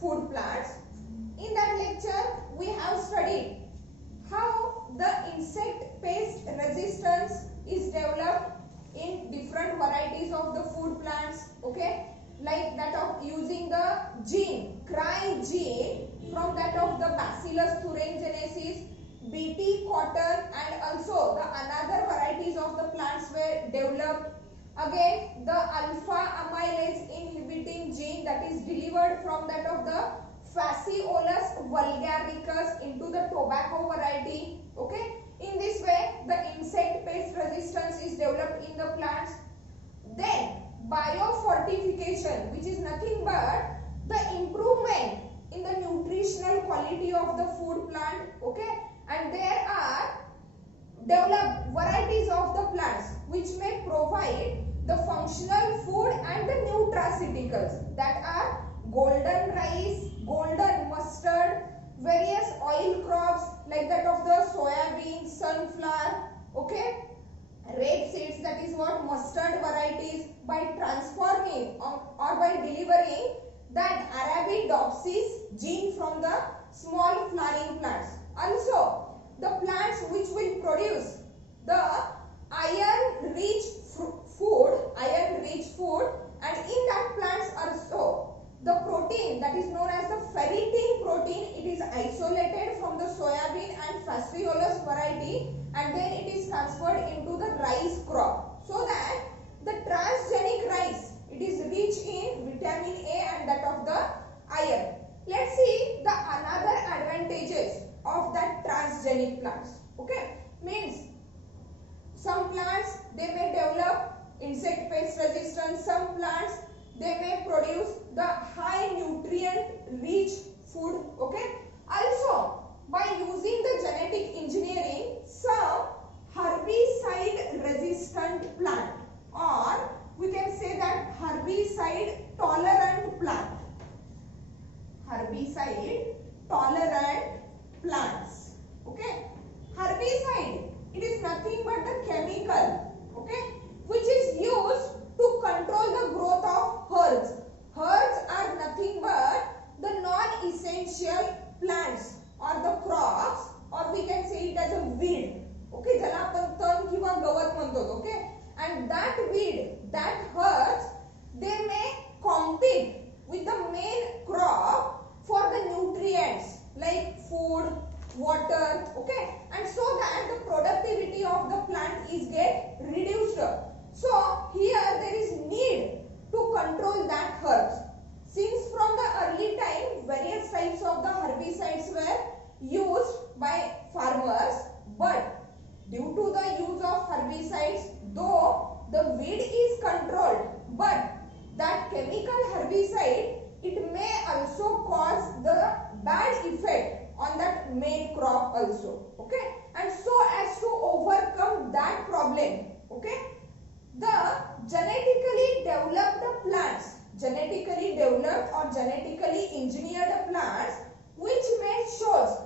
food plants. In that lecture, we have studied how the insect pest resistance is developed in different varieties of the food plants, okay, like that of using the gene, cry gene from that of the Bacillus thuringiensis, Bt cotton, and also the another varieties of the plants were developed. Again, the alpha amylase inhibiting gene that is delivered from that of the Phaseolus vulgaricus into the tobacco variety, okay. In this way, the insect pest resistance is developed in the plants. Then, biofortification, which is nothing but the improvement in the nutritional quality of the food plant, okay. And there are developed varieties of the plants which may provide the functional food and the nutraceuticals, that are golden rice, golden mustard, various oil crops like that of the soybean, sunflower, okay, rapeseeds, that is what mustard varieties, by transforming or by delivering that Arabidopsis gene from the small flowering plants. Also, the plants which will produce the iron rich food, and in that plants also the protein that is known as the ferritin protein, it is isolated from the soybean and Phaseolus variety, and then it is transferred into the rice crop, so that the transgenic rice, it is rich in vitamin A and that of the iron. Let's see the another advantages of that transgenic plants, okay. Means some plants they may develop insect pest resistance, some plants they may produce the high nutrient rich food, okay. Also, by using the genetic engineering, some herbicide resistant plant, or we can say that herbicide tolerant plant, herbicide tolerant plants, okay. Herbicide, it is nothing but the chemical, okay, which is used to control the growth of herbs. Herbs are nothing but the non-essential plants or the crops, or we can say it as a weed, okay, ज्याला आपण तण किंवा गवत म्हणतो, okay. And that weed, that herbs, they may compete with the main crop for the nutrients like food, water, okay, and so that the productivity of the plant is get reduced. So here there is need to control that herbs. Since from the early time various types of the herbicides were used by farmers, but due to the use of herbicides, though the weed is controlled, but that chemical herbicide, it may also cause the bad effect on that main crop also, okay. And so as to overcome that problem, okay, the genetically developed plants, genetically developed or genetically engineered plants which may shows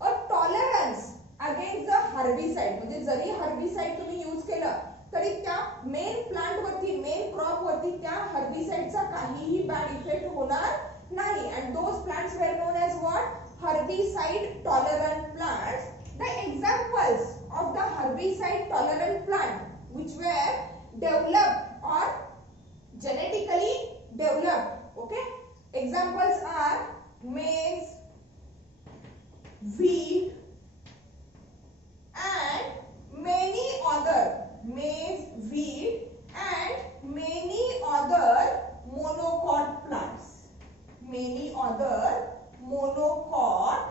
a tolerance against the herbicide, म्हणजे जरी herbicide तुम्ही use केलं तरी त्या main plant वरती, main crop वरती त्या हर्बिसाइडचा काहीही bad effect होणार नाही. And those plants were known as what? Herbicide tolerant plants. The examples of the herbicide tolerant plant which were developed or genetically developed, okay, examples are maize, wheat, and many other, maize, wheat, and many other monocot plants, many other monocot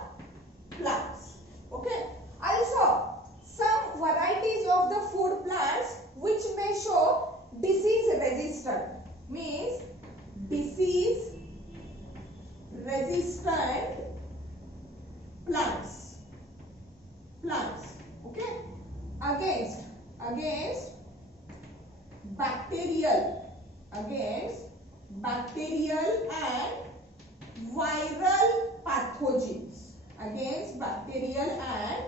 plants, okay. Also, some varieties of the food plants which may show disease resistant, means disease resistant plants, okay, against bacterial and viral pathogens, against bacterial and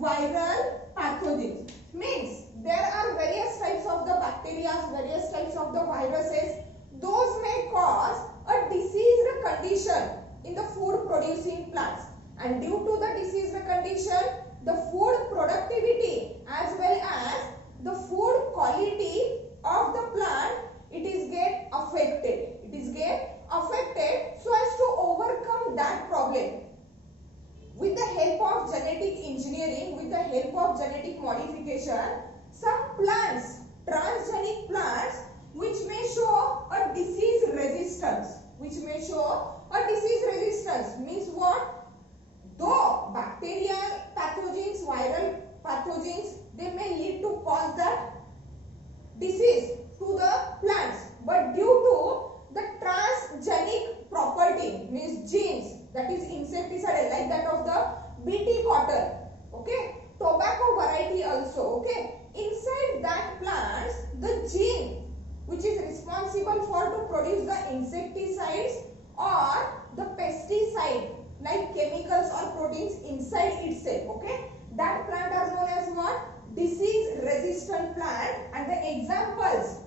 viral pathogens. Means there are various types of the bacteria, various types of the viruses, those may cause a diseased condition in the and due to the diseased condition, the food productivity as well as the food quality of the plant, it is get affected. It is get affected so as to overcome that problem. With the help of genetic engineering, with the help of genetic modification, some plants, transgenic plants, which may show a disease resistance, means what? Though bacterial pathogens, viral pathogens, they may lead to cause that disease to the plants, but due to the transgenic property, means genes, that is insecticide like that of the BT cotton, okay, tobacco variety also, okay, inside that plants, the gene which is responsible for to produce the insecticides or the pesticide like chemicals or proteins inside itself, okay, that plant are known as what? Disease resistant plant. And the examples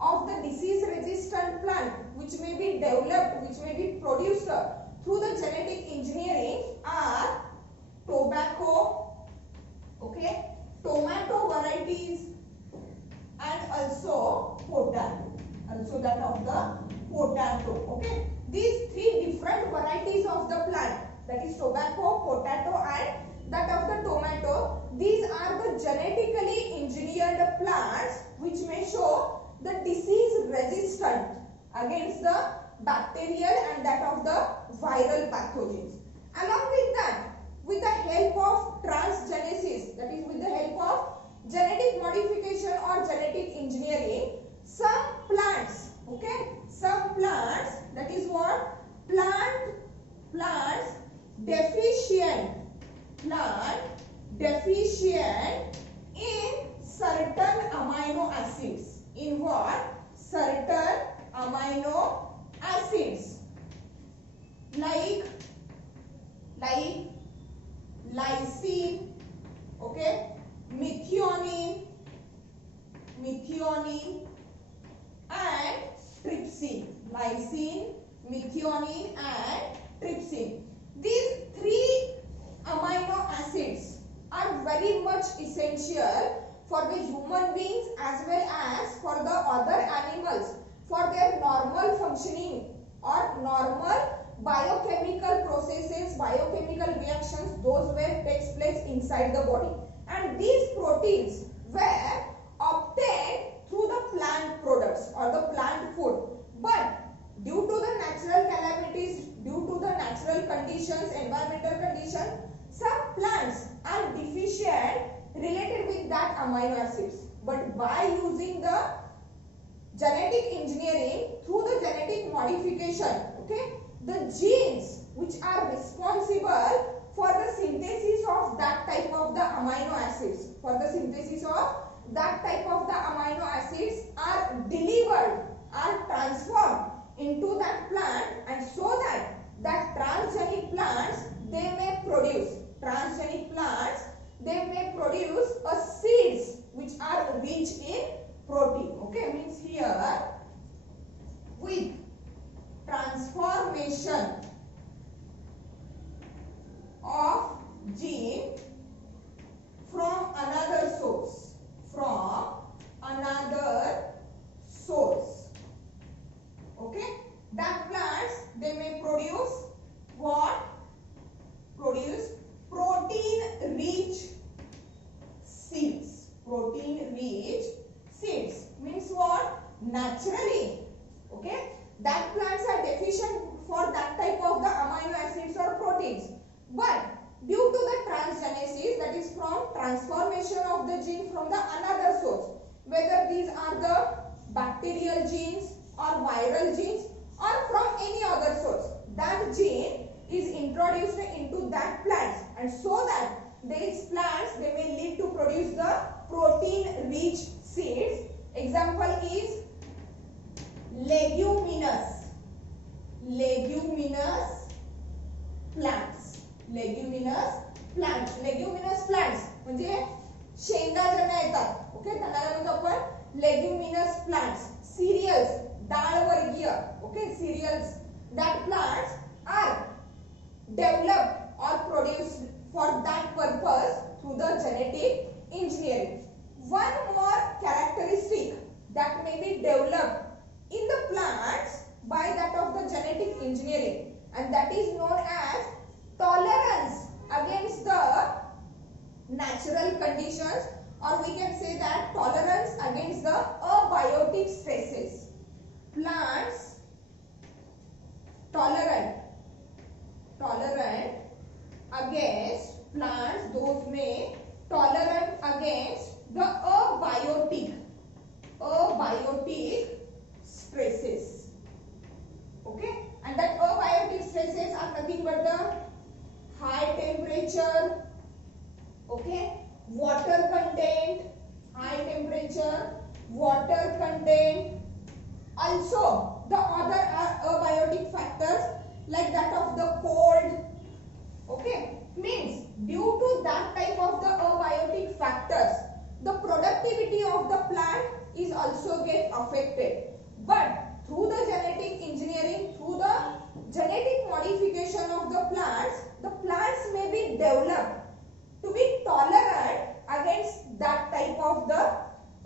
of the disease resistant plant which may be developed, which may be produced through the genetic engineering are tobacco, okay, tomato varieties, and also potato, also that of the potato, okay. These three different varieties of the plant, that is tobacco, potato, and that of the tomato, these are the genetically engineered plants which may show the disease resistant against the bacterial and that of the viral pathogens. Along with that, with the help of transgenesis, that is with the help of genetic modification or genetic engineering, some plants, okay, some plants, that is what? Plants deficient in certain amino acids. In what? Certain amino acids like lysine, okay, methionine and trypsin. Lysine, methionine and trypsin. These three amino acids are very much essential for the human beings as well as for the other animals for their normal functioning or normal biochemical processes, biochemical reactions, those where takes place inside the body. And these proteins were obtained through the plant products or the plant food. But due to the natural calamities, due to the natural conditions, environmental conditions, some plants are deficient related with that amino acids. But by using the genetic engineering, through the genetic modification, okay, the genes which are responsible for the synthesis of that type of the amino acids, are delivered, are transformed into that plant, and so that transgenic plants, they may produce a seeds which are rich in protein, okay, means here with transformation of gene from another source, okay, that plants, they may produce what? Produce protein rich seeds. Means what? Naturally, okay, that plants are deficient for that type of the amino acids or proteins, but due to the transgenesis, that is from transformation of the gene from the another source, whether these are the bacterial genes or viral genes or from any other source, that gene is introduced into that plants, and so that these plants, they may lead to produce the protein rich seeds. Example is leguminous plants. Leguminous plants म्हणजे शेंगा ज्यांना येतात, okay, त्यांना म्हणतो आपण leguminous plants. Cereals, डाळ वर्गीय, okay, cereals, that plants are developed or natural conditions, or we can say that tolerance against the abiotic stresses. Plants tolerant against plants, those may tolerant against the abiotic stresses. Okay, and that abiotic stresses are nothing but the high temperature, okay, water content, high temperature, water content. Also the other are abiotic factors like that of the cold. Okay, means due to that type of the abiotic factors, the productivity of the plant is also get affected. But through the genetic engineering, through the genetic modification of the plants may be developed to be tolerant against that type of the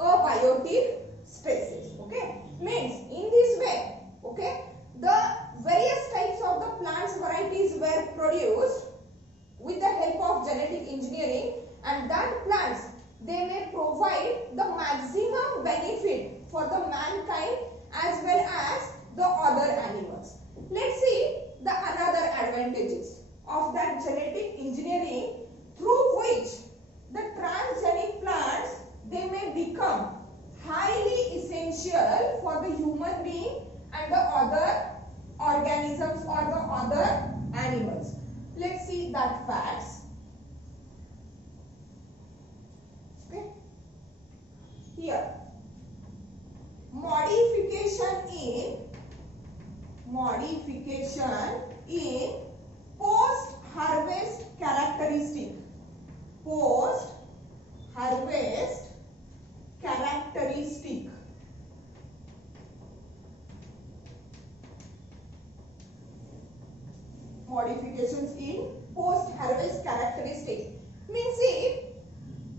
abiotic stresses. Okay, means in this way, okay, the various types of the plants varieties were produced with the help of genetic engineering, and that plants, they may provide the maximum benefit for the mankind as well as the other animals. Let's see the another advantages of that genetic engineering, through which the transgenic plants, they may become highly essential for the human being and the other organisms or the other animals. Let's see that facts. Okay. Here, modification in post-harvest characteristic. Post-harvest characteristic. Modifications in post-harvest characteristic means if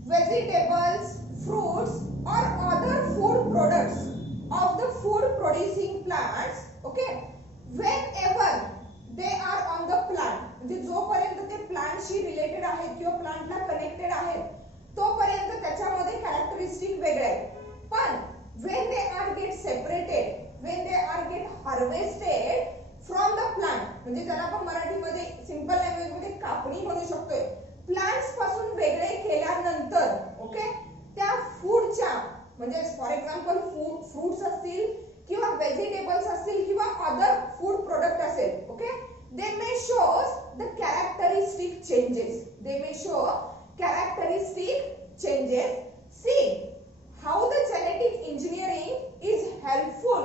vegetables, fruits or other food products of the food producing plants, okay, whenever they are on the plant, म्हणजे जोपर्यंत ते प्लांटशी related आहेत किंवा प्लांटला connected आहेत तोपर्यंत त्याच्यामध्ये characteristic वेगळे आहेत. पण when they are get separated, when they are get harvested from the plant, म्हणजे त्याला आपण मराठीमध्ये सिंपल लँग्वेज मध्ये कापणी म्हणू शकतोय, प्लांट्स पासून वेगळे केल्यानंतर, ओके, त्या फूडच्या म्हणजे फॉर एक्झाम्पल फ्रूट्स असतील किंवा व्हेजिटेबल्स असतील किंवा अदर फूड प्रोडक्ट असेल, okay, they may show the characteristic changes. They may show characteristic changes. See how the genetic engineering is helpful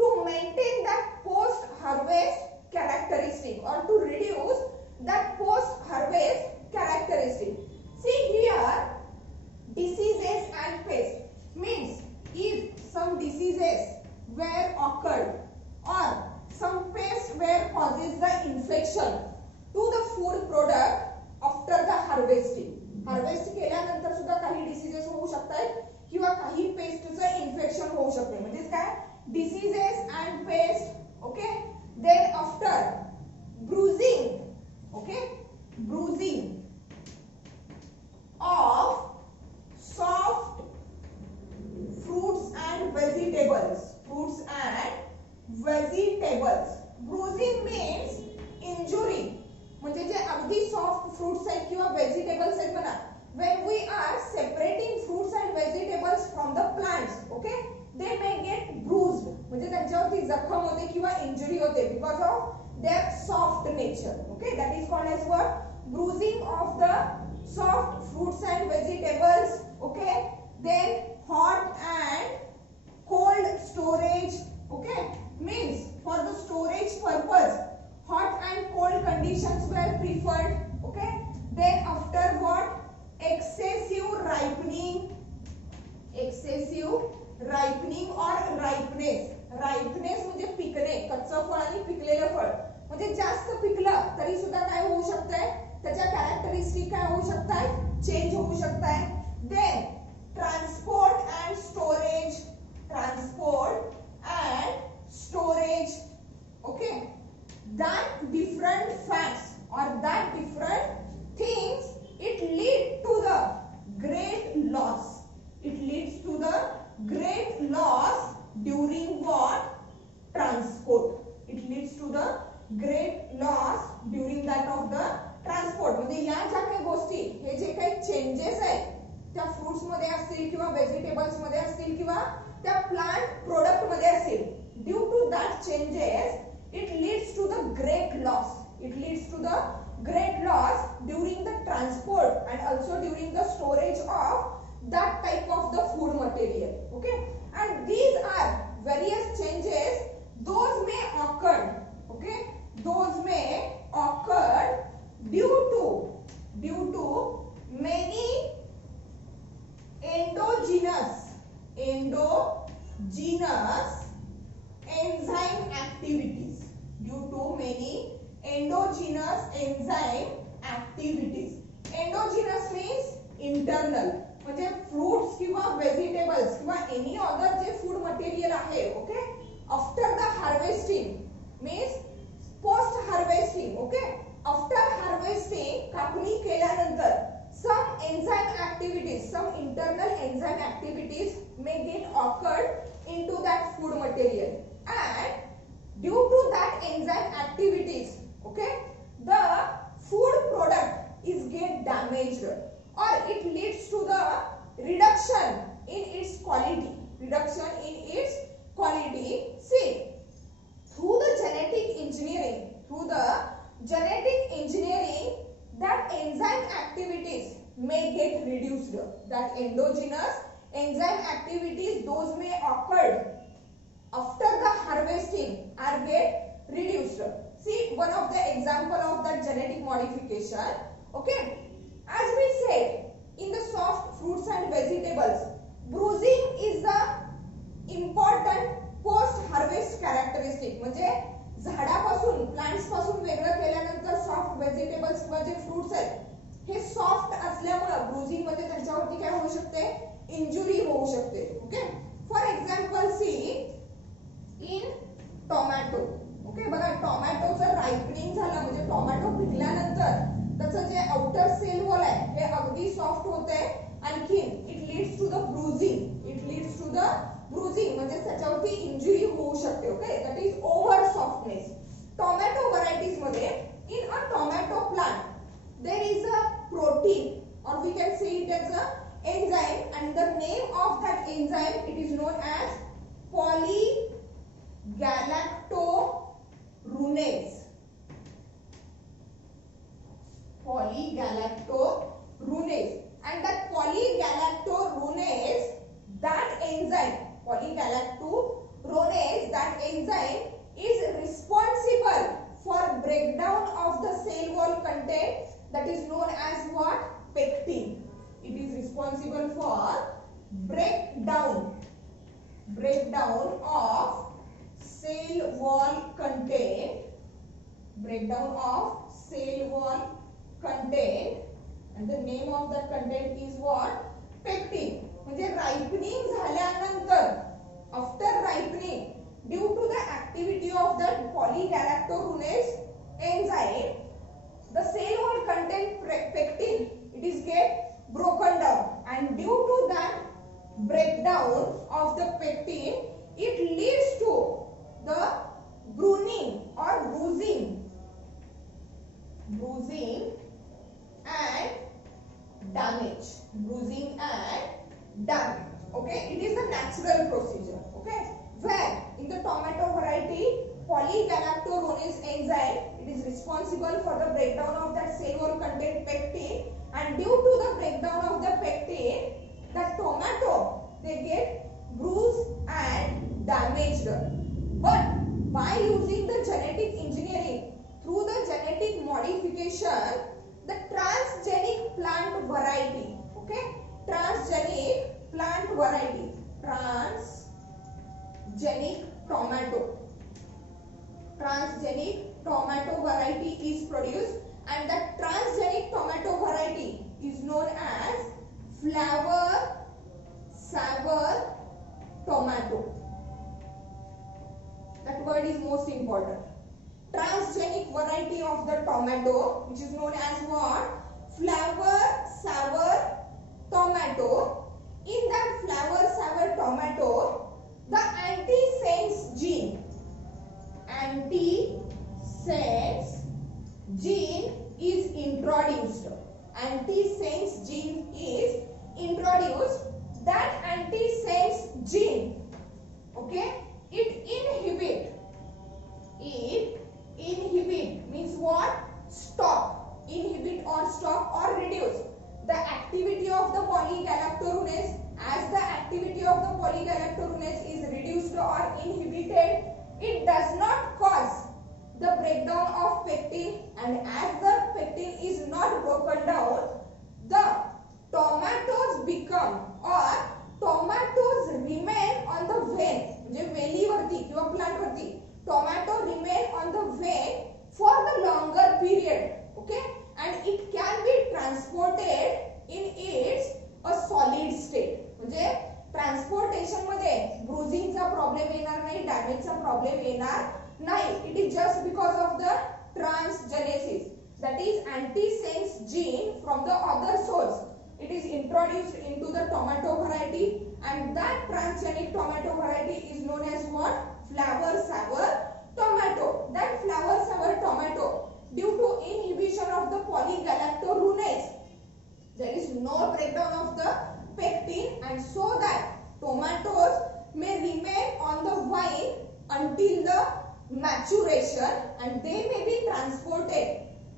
to maintain that post-harvest characteristic or to reduce that post-harvest characteristic. See here, diseases and pests means if some diseases were occurred or some pests were causes the infection to the food product after the harvesting. Harvest केल्यानंतर सुद्धा काही diseases होऊ शकतात किंवा काही पेस्टचं infection होऊ शकते. म्हणजे काय diseases and pest, okay. Then after bruising, okay, bruising of soft fruits and vegetables. Bruising means injury. म्हणजे जे अगदी सॉफ्ट फ्रूट्स आहेत किंवा व्हेजिटेबल्स आहेत बघा, when we are separating fruits and vegetables from the plants, okay, they may get bruised. म्हणजे त्यांच्यावरती जखम होते किंवा इंजुरी होते because of their soft nature. Okay, that is called as what? Bruising of the soft fruits and vegetables. Okay, then hot and cold storage, okay, means for the storage purpose hot and cold conditions were preferred. Okay, then after what? Excessive ripening or ripeness म्हणजे पिकणे, कच्चं फळ आणि पिकलेलं फळ. म्हणजे जास्त पिकलं तरी सुद्धा काय होऊ शकतंय, त्याच्या कॅरेक्टरिस्टिक काय होऊ शकतात, चेंज होऊ शकतात. then transport and storage, okay, that different facts or that different things it lead to the great loss. It leads to the great loss during what? Transport. It leads to the great loss during that of the transport. म्हणजे या ज्या काही गोष्टी, हे जे काही changes आहेत त्या fruits मध्ये असतील किंवा व्हेजिटेबल्स मध्ये असतील किंवा त्या प्लांट प्रोडक्ट मध्ये असतील, due to that changes it leads to the great loss. It leads to the great loss during the transport and also during the storage of that type of the food material. Okay, and these are various changes. Those may occur. Okay, those may occur due to many endogenous enzyme activities. Due to many endogenous enzyme activities. Endogenous means internal. म्हणजे fruits किंवा vegetables किंवा any other जे food material आहे, okay, after the harvesting means post harvesting. Okay, after harvesting कापणी केल्यानंतर some enzyme activities, some internal enzyme activities may get occurred into that food material, and due to that enzyme activities, okay, the food product is get damaged or it leads to the reduction in its quality. See, through the genetic engineering, that enzyme activities may get reduced. That endogenous enzyme activities, those may occur after the harvesting are get reduced. See, one of the example of that genetic modification. Okay, as we said, in the soft fruits and vegetables, bruising is the important post harvest characteristic. म्हणजे झाडापासून, plants पासून वेगळं केल्यानंतर soft vegetables किंवा जे fruits आहेत हे soft असल्यामुळे ब्रुजिंग मध्ये त्यांच्यावरती काय होऊ शकते? इंजुरी होऊ शकते. Okay, for example see in tomato. Okay, बघा टोमॅटोचं रायपनिंग झालं म्हणजे टोमॅटो पिकल्यानंतर त्याचं जे आउटर सेल वॉल आहे हे अगदी सॉफ्ट होते. आणखीन it leads to the bruising. म्हणजे त्याच्यावरती इंजुरी होऊ शकते. Okay, that is over softness. Tomato varieties मध्ये in a tomato plant there is a protein or we can say it as a enzyme, and the name of that enzyme, it is known as polygalactorunase. And that polygalactorunase, that enzyme is responsible for breakdown of the cell wall content, that is known as what? Pectin. It is responsible for breakdown of cell wall content, and the name of that content is what? Pectin. म्हणजे ripening झाल्यानंतर, after ripening, due to the activity of the polygalactorunase enzyme, the cell wall content pectin, it is get broken down, and due to that breakdown of the pectin, it leads to the bruising and damage. Okay, it is the natural procedure. Okay, where in the tomato variety, polygalactorunase enzyme, it is responsible for the breakdown of that cell wall content pectin, and due to the breakdown of the pectin, the tomato, they get bruised and damaged. But by using the genetic engineering, through the genetic modification, the transgenic plant variety, okay, transgenic tomato variety is produced, and that transgenic tomato variety is known as flavor sour tomato. That word is most important. Transgenic variety of the tomato, which is known as what? Flavor sour tomato, in that flower sour tomato, the antisense gene is introduced. Antisense gene is introduced. That antisense gene, okay, it inhibit means what? Stop, inhibit or stop or reduce the activity of the polygalactoronase. As the activity of the polygalactoronase is reduced or inhibited, it does not cause the breakdown of pectin, and as the pectin is not broken down, the tomatoes become or tomatoes remain on the vein, म्हणजे वेलीवरती किंवा plant वरती tomato remain on the vein for the longer period, okay, and it can be transported in its a solid state. म्हणजे transportation मध्ये ब्रुझिंगचा problem येणार नाही, डॅमेजचा problem येणार नाही. It is just because of the transgenesis, that is antisense gene from the other source. It is introduced into the tomato variety, and that transgenic tomato variety is known as what? Flower sour tomato. That flower sour tomato, due to inhibition of the polygalactoronase, there is no breakdown of the pectin, and so that tomatoes may remain on the vine until the maturation, and they may be transported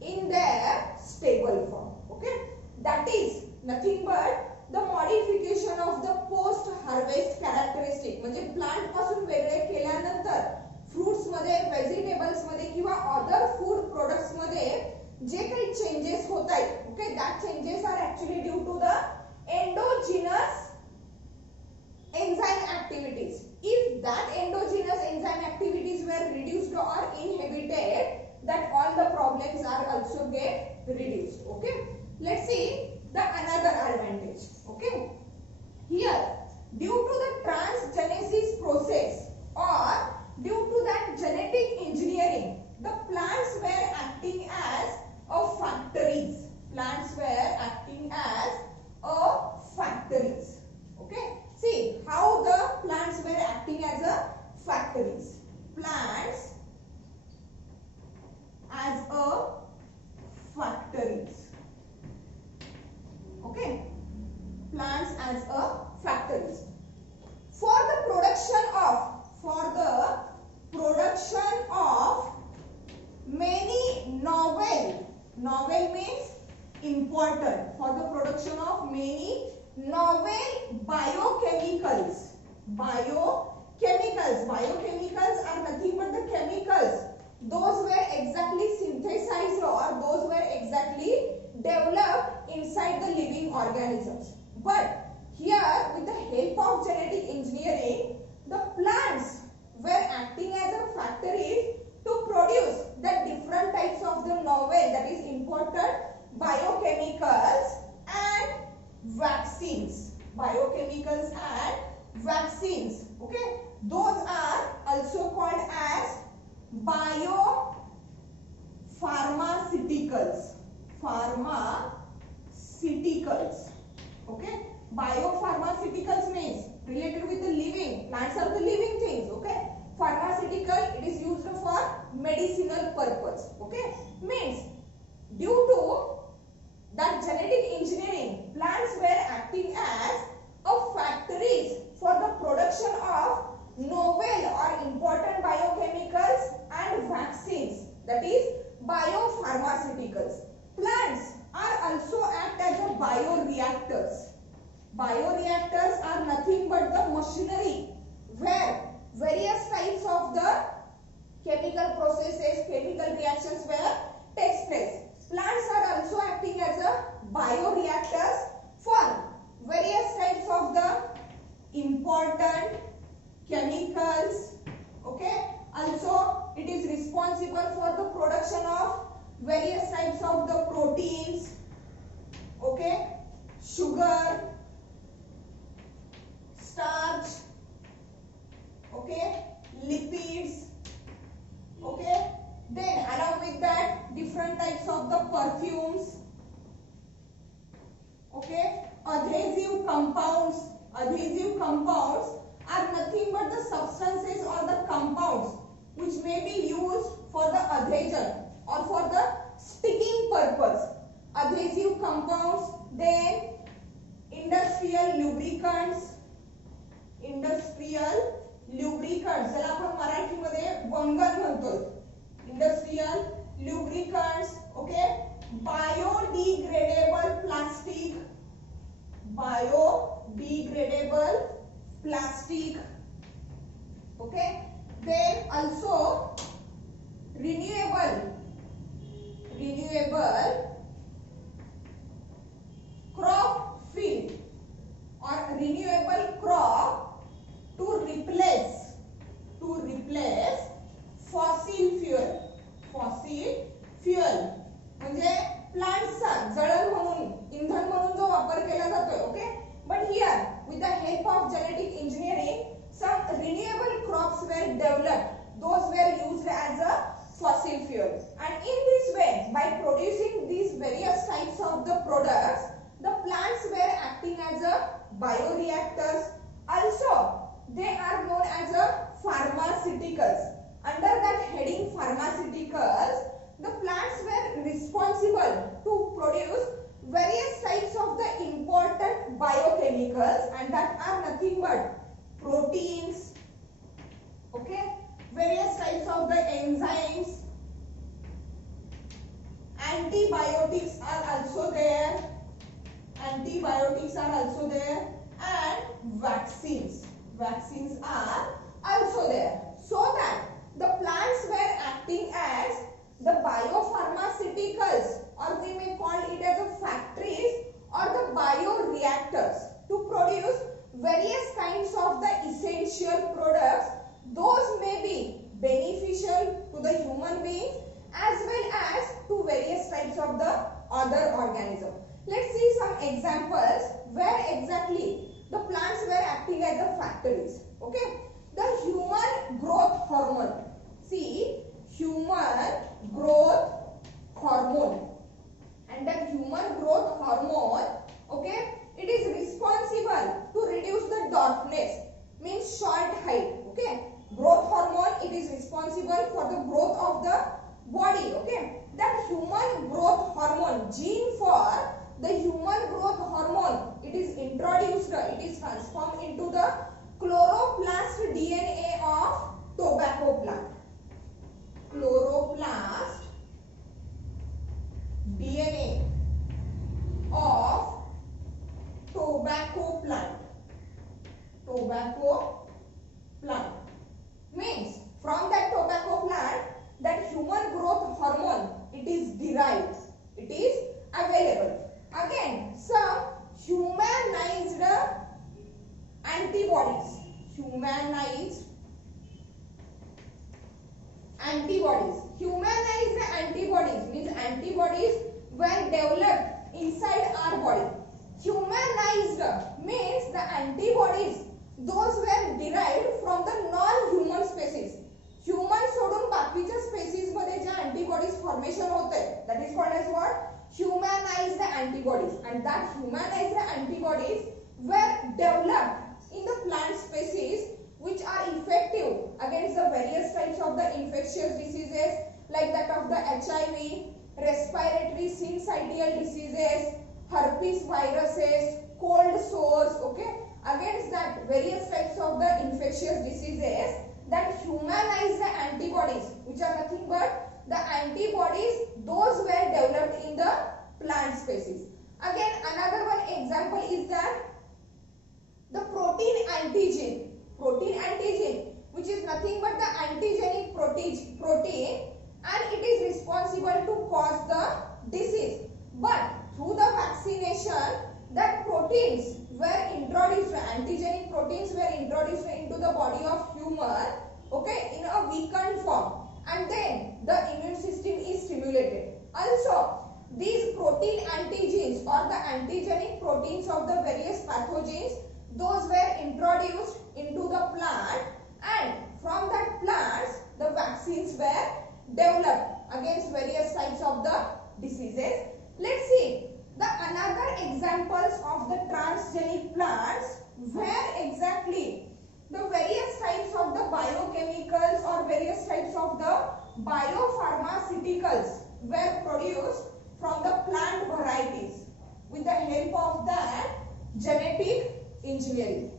in their stable form. Okay, that is nothing but the modification of the post harvest characteristic. म्हणजे plant पासून वेगळे केल्यानंतर fruits मध्ये, vegetables मध्ये किंवा other food products मध्ये जे काही changes होत आहेत, okay, that changes are actually due to the endogenous enzyme activities. If that endogenous enzyme activities were reduced or inhibited, that all the problems are also get reduced. Okay, let's see the another advantage. Okay, here due to the transgenesis process or due to that genetic engineering, the plants were acting as a factories. Plants were acting as a factories. Okay, see how the plants were acting as a factories. Plants as a factories. Okay, plants as a factories for the production of many novel means important, for the production of many novel biochemicals. Biochemicals are nothing but the chemicals those were exactly synthesized or those were exactly developed inside the living organisms. But here, with the help of genetic engineering, the plants were acting as a factories to produce the different types of the novel, that is important biochemicals and vaccines. Biochemicals and vaccines. Okay, those are also called as biopharmaceuticals. Okay, biopharmaceuticals means related with the living. Plants are the living things. Okay, pharmaceutical, it is used for medicinal purpose. Okay, means due to that genetic engineering, plants were acting as a factories for the production of novel or important biochemicals and vaccines, that is biopharmaceuticals. Plants are also act as a bioreactors. Bioreactors are nothing but the machinery where various types of the chemical processes, chemical reactions where takes place. Plants are also acting as a bioreactors for various types of the important chemicals. Okay, also it is responsible for the production of various types of the proteins, okay, sugar, starch, okay, lipids, okay, then along with that different types of the perfumes, Okay, adhesive compounds are nothing but the substances or the compounds which may be used for the adhesion or for the sticking purpose. Adhesive compounds, then industrial lubricants ज्याला आपण मराठीमध्ये वंगण म्हणतो. Industrial lubricants, okay, biodegradable plastic, okay, then also renewable crop field or renewable crop to replace fossil fuel म्हणजे प्लांट्सचा जळण म्हणून इंधन म्हणून जो वापर केला जातोय. Okay, but here with the help of genetic engineering some renewable crops were developed. Those were used as a fossil fuel, and in this way, by producing these various types of the products, the plants were acting as a bioreactors. Also, they are known as a pharmaceuticals. Under that heading pharmaceuticals, the plants were responsible to produce various types of the important biochemicals, and that are nothing but proteins, okay, various types of the enzymes, antibiotics are also there, and vaccines are also there. So that the plants were acting as the biopharmaceuticals, or we may call it as a factories or the bioreactors, to produce various kinds of the essential products. Those may be beneficial to the human beings as well as to various types of the other organisms. Let's see some examples where exactly the plants were acting as the factories. Okay, the human growth hormone. See, human growth hormone, and that human growth hormone, okay, it is responsible to reduce the dwarfness, means short height. Okay, growth hormone, it is responsible for the growth of the body. Okay, that human growth hormone, gene for the human growth hormone, it is introduced, it is transformed into the chloroplast DNA of tobacco plant. Chloroplast DNA of tobacco plant. Means from that tobacco plant, that human growth hormone, it is derived, it is available. Again, some humanized antibodies. Humanized antibodies means antibodies were developed inside our body. Humanized means the antibodies, those were derived from the non-human species. Human सोडून बाकीच्या species मध्ये जे antibodies formation होते, that is called as what? Humanized antibodies. And that humanized antibodies were developed in the plant species, which are effective against the various types of the infectious diseases like that of the HIV, respiratory syncytial diseases, herpes viruses, cold sores. Okay, against that various types of the infectious diseases, that humanized antibodies, which are nothing but the antibodies, those were developed in the plant species. Again, another one example is that the protein antigen, which is nothing but the antigenic protein, and it is responsible to cause the disease. But through the vaccination, that proteins were introduced, antigenic proteins were introduced into the body of human, okay, in a weakened form, and then the immune system is stimulated. Also, these protein antigens or the antigenic proteins of the various pathogens, those were introduced into the plant, and from that plants the vaccines were developed against various types of the diseases. Let's see the another examples biopharmaceuticals were produced from the plant varieties with the help of that genetic engineering.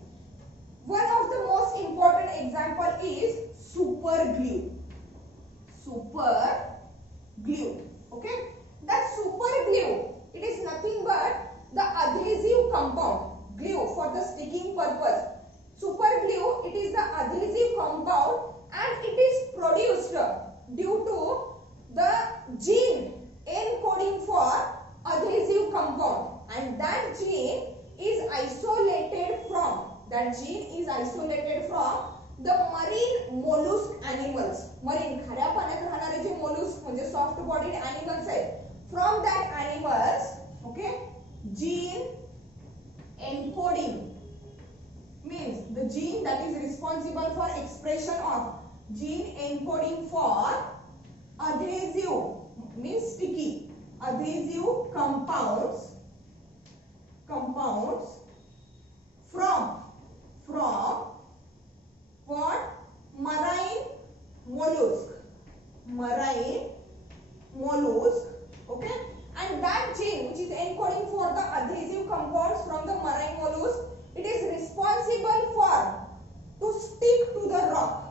One of the most important example is super glue. Super glue. Okay. That super glue, it is nothing but the adhesive compound. Glue for the sticking purpose. Super glue, it is the adhesive compound and it is produced due to the gene encoding for adhesive compound, and that gene is isolated from the marine mollusk animals. Marine खऱ्या पाण्यात राहणारे जे mollusk म्हणजे soft bodied animals आहेत, from that animals, okay, gene encoding means the gene that is responsible for expression of gene encoding for adhesive means sticky adhesive compounds from what? Marine mollusk, okay, and that gene which is encoding for the adhesive compounds from the marine mollusk, it is responsible for to stick to the rock,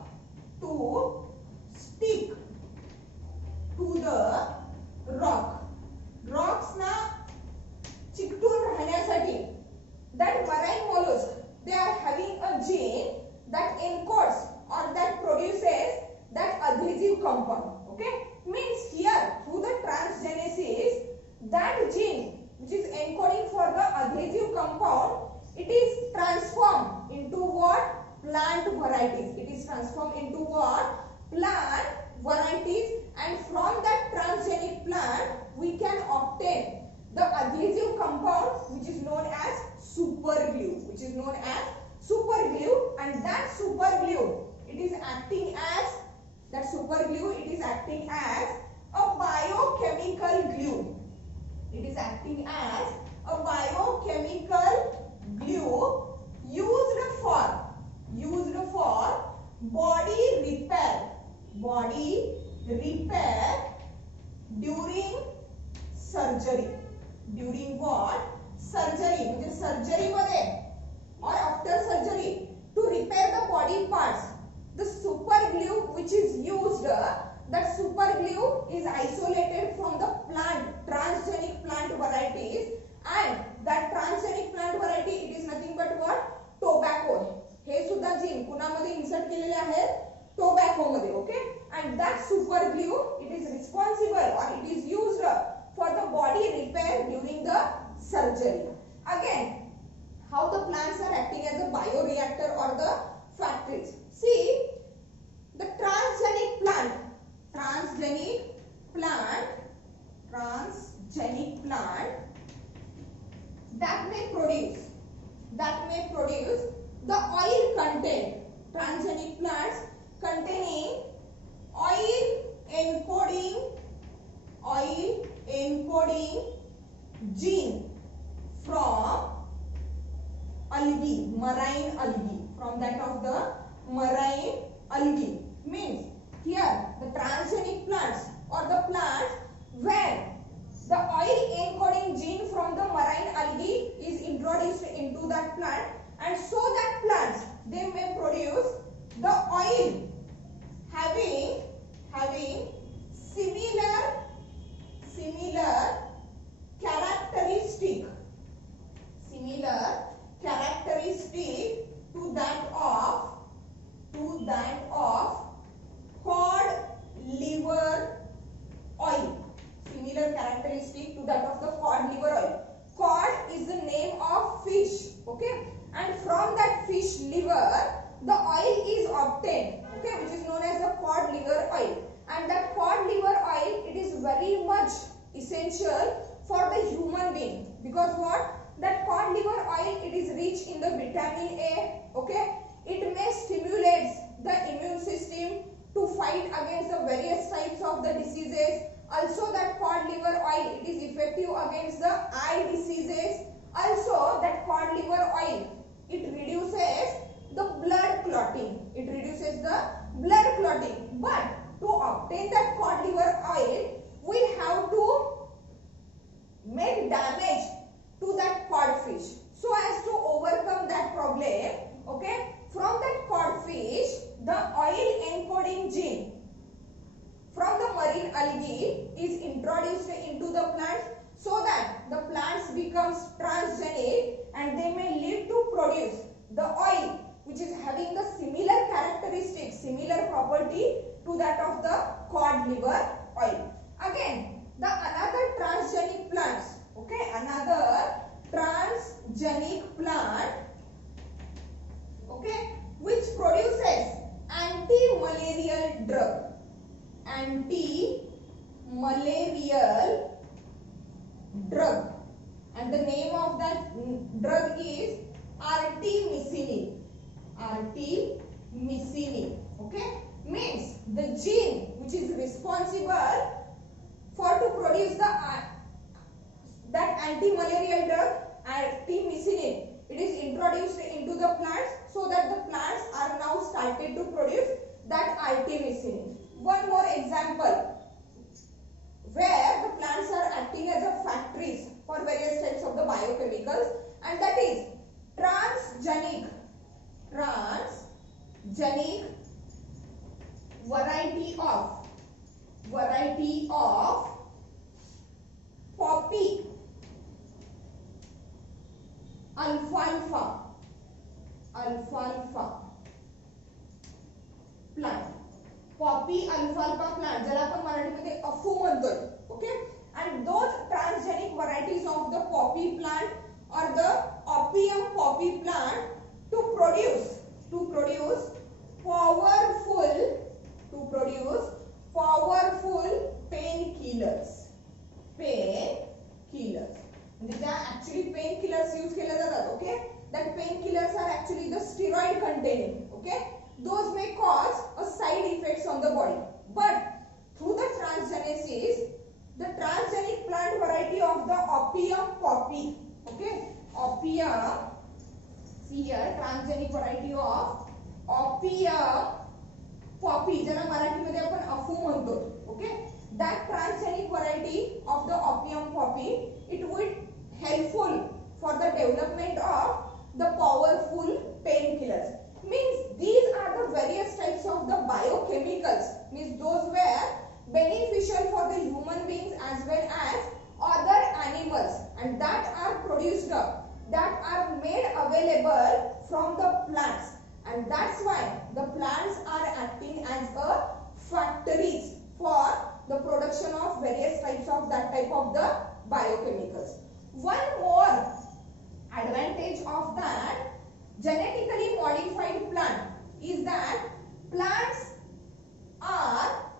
rocks ना चिकटून राहण्यासाठी that marine mollusk, they are having a gene that encodes or that produces that adhesive compound, okay, means here through the transgenesis that gene which is encoding for the adhesive compound, it is transformed into what? Plant varieties. It is transformed into what? Plant varieties, and from that transgenic plant we can obtain the adhesive compound which is known as super glue, and that super glue, it is acting as a biochemical glue. It is acting as a biochemical glue used for body repair during surgery. During what? Surgery. म्हणजे surgery मध्ये or after surgery to repair the body parts. The super glue which is used, that super glue is isolated from the transgenic plant varieties, and that transgenic plant variety, it is nothing but what? Tobacco. हे सुद्धा gene कुणामध्ये insert केलेले आहेत? Tobacco मध्ये, okay, and that super glue, it is responsible or it is used for the body repair during the surgery. Again, how the plants are acting as a bioreactor or the factories. See, the transgenic plant that may produce the oil content. Transgenic plants containing oil encoding gene from algae, marine algae, from that of the marine algae. Means here the transgenic plants or the plants when the oil encoding gene from the marine algae is introduced into that plant, and so that plants, they may produce the oil having similar characteristic to that of cod liver oil. Similar characteristic to that of the cod liver oil. Cod is the name of fish, okay, and from that fish liver the oil is obtained, okay, which is known as the cod liver oil. And that cod liver oil, it is very much essential for the human being, because what? That cod liver oil, it is rich in the vitamin A, okay, it may stimulate the immune system to fight against the various types of the diseases. Also that cod liver oil, it is effective against the eye diseases. Also that cod liver oil, it reduces the blood clotting. But to obtain that cod liver oil. Again, the another transgenic plants, okay, another transgenic plant, okay, which produces anti-malarial drug. Anti-malarial drug, and the name of that drug is artemisinin. Artemisinin, okay, means the gene which is responsible for to produce that anti-malarial drug artemisinin. It is introduced into the plants so that the plants are now started to produce that artemisinin. One more example where the plants are acting as a factories for various types of the biochemicals, and that is transgenic variety of poppy alfalfa plant. Poppy alfalfa plant ज्याला आपण मराठीमध्ये अफू म्हणतोय, okay, and those transgenic varieties of the poppy plant or the opium poppy plant to produce powerful painkillers. म्हणजे ज्या actually painkillers use केले जातात, okay, that painkillers are actually the steroid containing, okay, those may cause a side effects on the body, but through the transgenesis, the transgenic plant variety of the opium poppy, okay, opium, here transgenic variety of opium poppy ज्याला मराठीमध्ये आपण अफू म्हणतो, okay, that transgenic variety of the opium poppy, it would helpful for the development of the powerful painkillers. Means these are the various types of the biochemicals, means those were beneficial for the human beings as well as other animals, and that are produced, that are made available from the plants, and that's why the plants are acting as a factories for the production of various types of that type of the biochemicals. One more advantage of that genetically modified plant is that plants are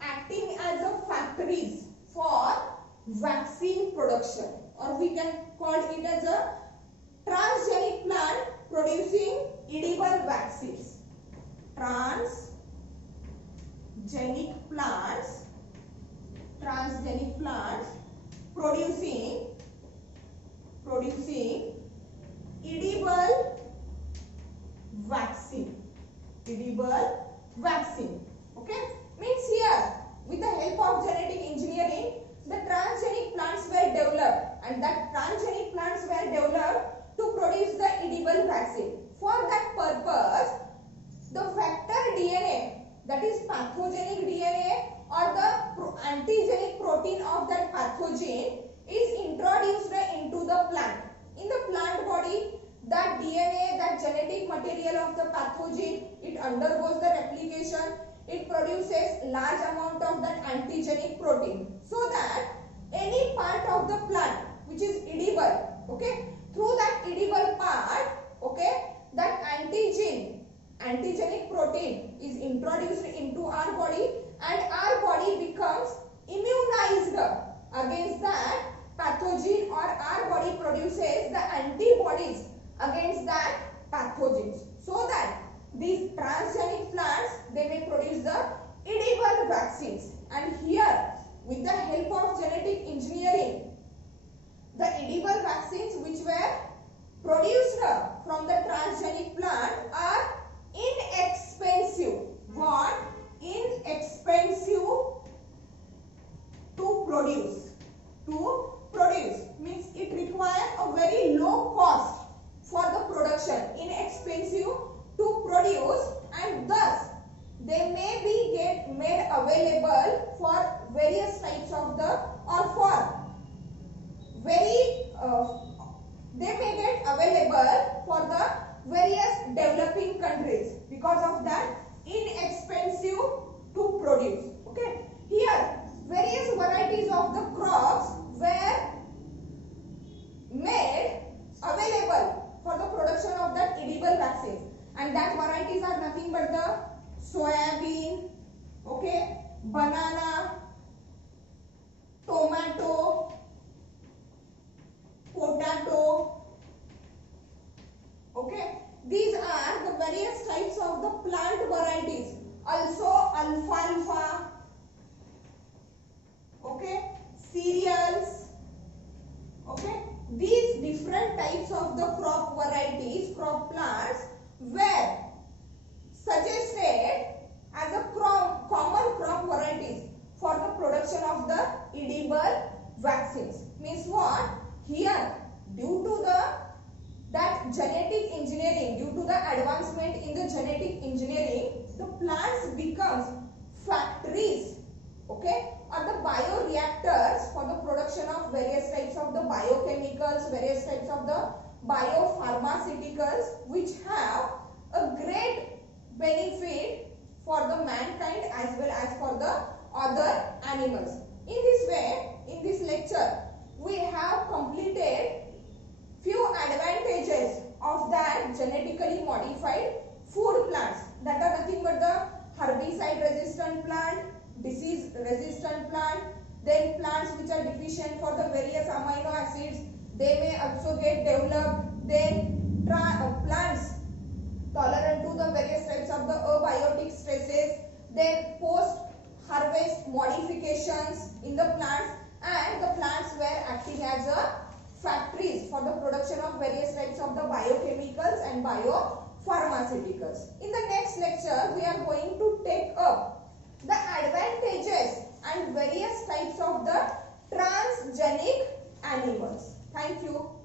acting as a factories for vaccine production, or we can call it as a transgenic plant producing edible vaccines. Transgenic plants producing edible vaccine, okay, means here with the help of genetic engineering the transgenic plants were developed, and that transgenic plants were developed to produce the edible vaccine. For that purpose, the vector DNA, that is pathogenic DNA or the antigenic protein of that pathogen is introduced into the plant. In the plant body, that DNA, that genetic material of the pathogen, it undergoes the replication, it produces large amount of that antigenic protein, so that any part of the plant which is edible, okay, through that edible part, okay, that antigenic protein is introduced into our body, and our body becomes immunized against that pathogen, or our body produces the antibodies against that pathogens, so that these transgenic plants, they may produce the edible vaccines. And here with the help of genetic engineering, the edible vaccines which were produced from the transgenic plant are inexpensive. What? Inexpensive to produce. Means it requires a very low cost for the production, inexpensive to produce, and thus they may be made available for various types of the, or for they may get available for the various developing countries because of that inexpensive to produce, okay. these different types of the crop varieties, crop plants were suggested as a common crop varieties for the production of the edible vaccines. Means what? Here, due to that genetic engineering, due to the advancement in the genetic engineering, the plants becomes factories, okay, or the bioreactors for the production of various types of the biochemicals, various types of the biopharmaceuticals, which have a great benefit for the mankind as well as for the other animals. In this way, in this lecture, we have completed few advantages of that genetically modified food plants, that are nothing but the herbicide resistant plant, disease resistant plant, then plants which are deficient for the various amino acids, they may also get developed, then plants tolerant to the various types of the abiotic stresses, then post harvest modifications in the plants, and the plants were acting as a factories for the production of various types of the biochemicals and biopharmaceuticals. In the next lecture, we are going to take up the advantages and various types of the transgenic animals. Thank you.